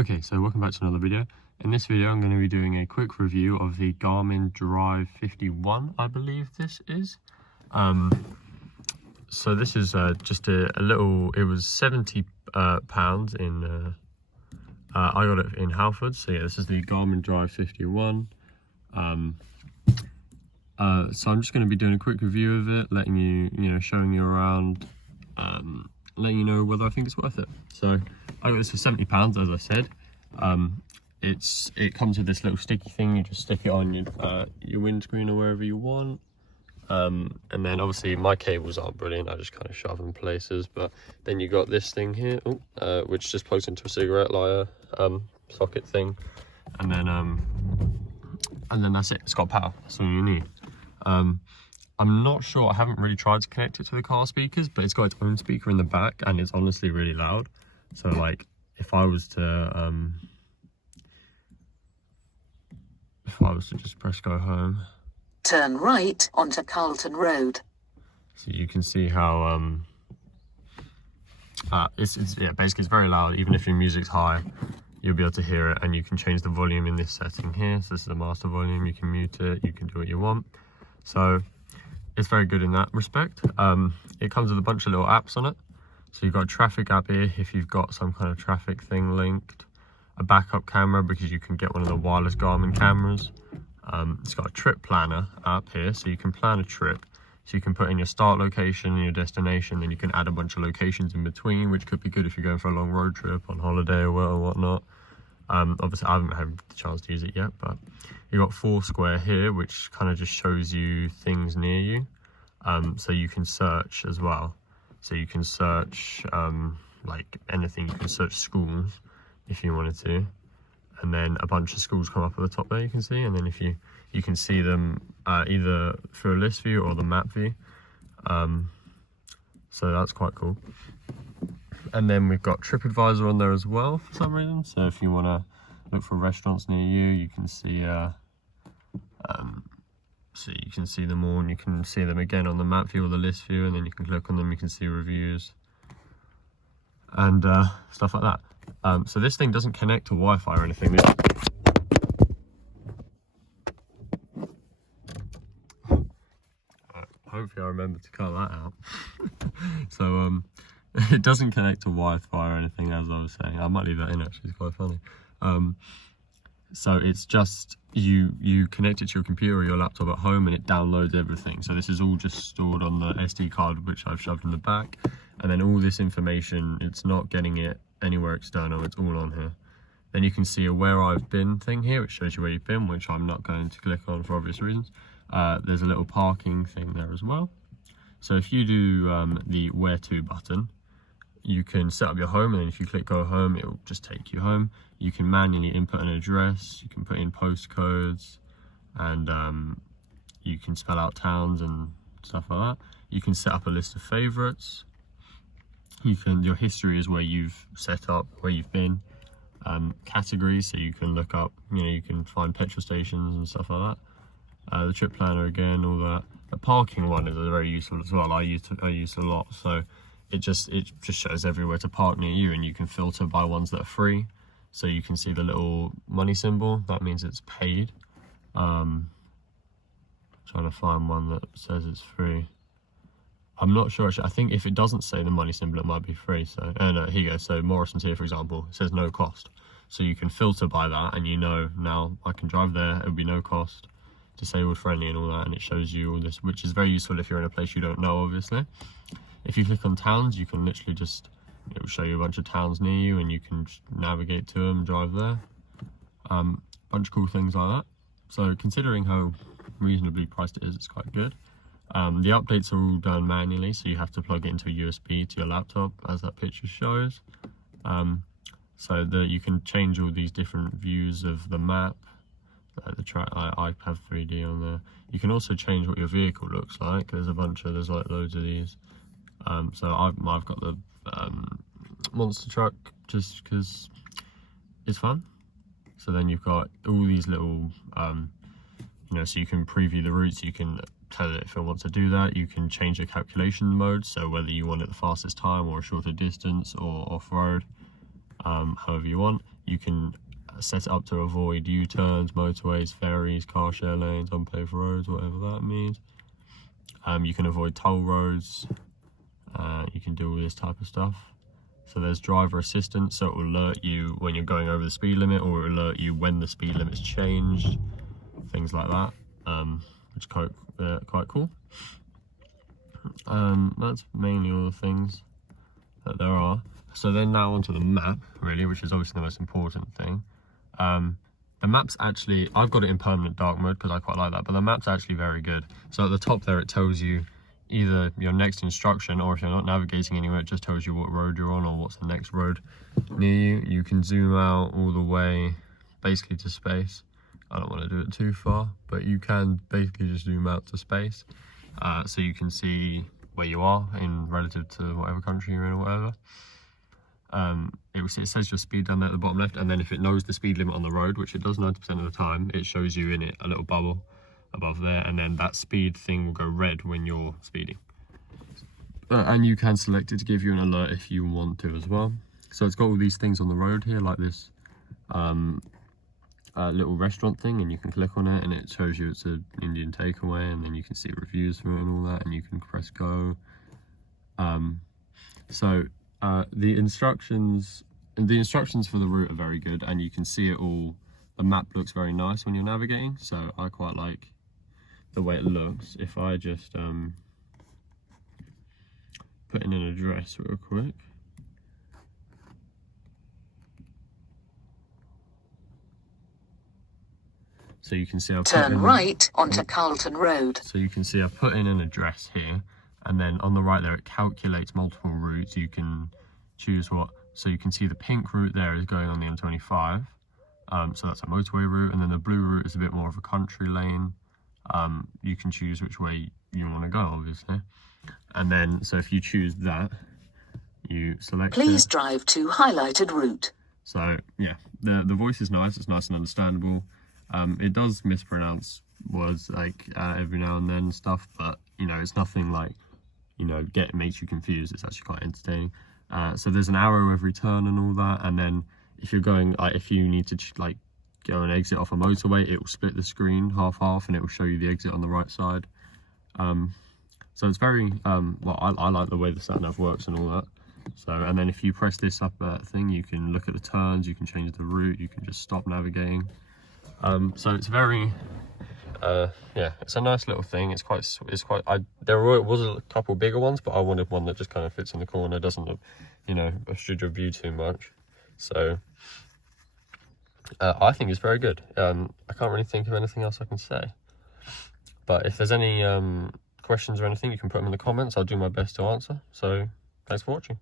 Okay, so welcome back to another video. In this video, I'm going to be doing a quick review of the Garmin Drive 51, I believe this is. So this is just a little, it was £70 in, I got it in Halford. So yeah, this is the Garmin Drive 51. So I'm just going to be doing a quick review of it, letting you, showing you around, letting you know whether I think it's worth it. So I got this for £70, as I said. It comes with this little sticky thing. You just stick it on your windscreen or wherever you want. And then obviously my cables aren't brilliant. I just kind of shove them places. But then you got this thing here, which just plugs into a cigarette lighter socket thing, and then that's it. It's got power. That's all you need. I'm not sure, I haven't really tried to connect it to the car speakers, but it's got its own speaker in the back and it's honestly really loud. So like if I was to just press go home, turn right onto Carlton Road. So you can see how yeah, basically it's very loud. Even if your music's high, you'll be able to hear it, and you can change the volume in this setting here. So this is the master volume. You can mute it, you can do what you want. So it's very good in that respect. It comes with a bunch of little apps on it. So you've got a traffic app here if you've got some kind of traffic thing linked, a backup camera because you can get one of the wireless Garmin cameras. It's got a trip planner app here, so you can plan a trip. So you can put in your start location and your destination, then you can add a bunch of locations in between, which could be good if you're going for a long road trip on holiday or whatnot. Obviously I haven't had the chance to use it yet, but you've got Foursquare here, which kind of just shows you things near you. So you can search as well. So you can search like anything. You can search schools if you wanted to, and then a bunch of schools come up at the top there, you can see. And then if you can see them either through a list view or the map view. So that's quite cool. And then we've got TripAdvisor on there as well for some reason. So if you want to look for restaurants near you, you can see so you can see them all, and you can see them again on the map view or the list view, and then you can click on them, you can see reviews and stuff like that. So this thing doesn't connect to Wi-Fi or anything. Hopefully I remember to cut that out. So it doesn't connect to Wi-Fi or anything, as I was saying. I might leave that in, actually, it's quite funny. So it's just you connect it to your computer or your laptop at home, and it downloads everything. So this is all just stored on the SD card, which I've shoved in the back, and then all this information, it's not getting it anywhere external, it's all on here. Then you can see a where I've been thing here, which shows you where you've been, which I'm not going to click on for obvious reasons. There's a little parking thing there as well. So if you do the where to button, you can set up your home, and then if you click go home, it will just take you home. You can manually input an address, you can put in postcodes, and you can spell out towns and stuff like that. You can set up a list of favorites. Your history is where you've set up, where you've been. Categories, so you can look up, you can find petrol stations and stuff like that. The trip planner again, all that. The parking one is very useful as well. I use a lot. So it just shows everywhere to park near you, and you can filter by ones that are free. So you can see the little money symbol, that means it's paid. Trying to find one that says it's free. I'm not sure actually. I think if it doesn't say the money symbol, it might be free. So no, here you go. So Morrison's here, for example, it says no cost. So you can filter by that, and now I can drive there, it would be no cost, disabled friendly and all that, and it shows you all this, which is very useful if you're in a place you don't know, obviously. If you click on towns, you can literally just, it will show you a bunch of towns near you, and you can navigate to them, drive there. Bunch of cool things like that. So considering how reasonably priced it is, it's quite good. The updates are all done manually, so you have to plug it into a USB to your laptop, as that picture shows. So that you can change all these different views of the map. The track, I have 3D on there. You can also change what your vehicle looks like. There's like loads of these. So I've got the monster truck just because it's fun. So then you've got all these little, so you can preview the routes. You can tell it if it wants to do that. You can change the calculation mode, so whether you want it the fastest time or a shorter distance or off-road, however you want. you can set it up to avoid U-turns, motorways, ferries, car share lanes, unpaved roads, whatever that means. You can avoid toll roads. You can do all this type of stuff. So there's driver assistance, so it will alert you when you're going over the speed limit, or it will alert you when the speed limit's changed, things like that, which is quite cool. That's mainly all the things that there are. So then now onto the map, really, which is obviously the most important thing. The map's actually, I've got it in permanent dark mode because I quite like that, but the map's actually very good. So at the top there, it tells you either your next instruction, or if you're not navigating anywhere, it just tells you what road you're on or what's the next road near you. You can zoom out all the way basically to space. I don't want to do it too far, but you can basically just zoom out to space, so you can see where you are in relative to whatever country you're in or whatever. It says your speed down there at the bottom left, and then if it knows the speed limit on the road, which it does 90% of the time, it shows you in it a little bubble above there, and then that speed thing will go red when you're speeding. And you can select it to give you an alert if you want to as well. So it's got all these things on the road here, like this little restaurant thing, and you can click on it and it shows you it's an Indian takeaway, and then you can see reviews for it and all that, and you can press go. The instructions for the route are very good, and you can see it all. The map looks very nice when you're navigating, so I quite like the way it looks. If I just put in an address real quick. So you can see I've turn right onto Carlton Road. So you can see I've put in an address here, and then on the right there it calculates multiple routes. You can choose what, so you can see the pink route there is going on the M25, so that's a motorway route, and then the blue route is a bit more of a country lane. You can choose which way you want to go, obviously, and then so if you choose that, you select please drive to highlighted route. So yeah, the voice is nice, it's nice and understandable. It does mispronounce words like every now and then and stuff, but you know, it's nothing like, you know, makes you confused. It's actually quite entertaining. So there's an arrow every turn and all that, and then if you're going, like, if you need to go and exit off a motorway, it will split the screen half and it will show you the exit on the right side. So it's very well, I like the way the sat nav works and all that. So, and then if you press this up thing, you can look at the turns, you can change the route, you can just stop navigating. So it's very yeah, it's a nice little thing. It's quite there was a couple bigger ones, but I wanted one that just kind of fits in the corner, doesn't look, you know, obstrude your view too much. So I think it's very good. I can't really think of anything else I can say, but if there's any questions or anything, you can put them in the comments. I'll do my best to answer. So thanks for watching.